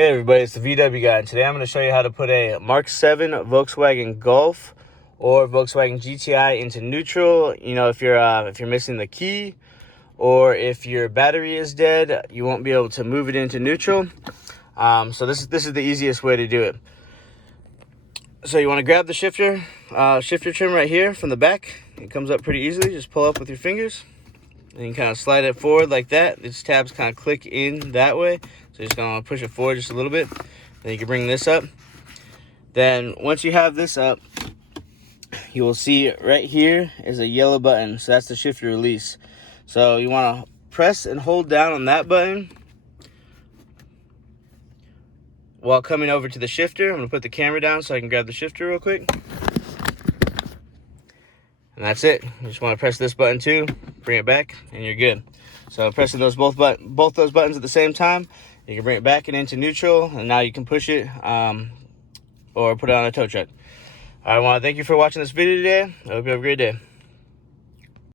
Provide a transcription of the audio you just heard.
Hey everybody, it's the VW guy, and today I'm going to show you how to put a Mark 7 Volkswagen Golf or Volkswagen GTI into neutral. You know, if you're missing the key or if your battery is dead, you won't be able to move it into neutral. So this is the easiest way to do it. So you want to grab the shifter trim right here from the back. It comes up pretty easily. Just pull up with your fingers. And you can kind of slide it forward like that. These tabs kind of click in that way. So you're just going to push it forward just a little bit. Then you can bring this up. Then once you have this up, you will see right here is a yellow button. So that's the shifter release. So you want to press and hold down on that button while coming over to the shifter. I'm going to put the camera down so I can grab the shifter real quick. And that's it. You just want to press this button too, bring it back, and you're good. So pressing those both those buttons at the same time, you can bring it back and into neutral, and now you can push it or put it on a tow truck. I want to thank you for watching this video today. I hope you have a great day.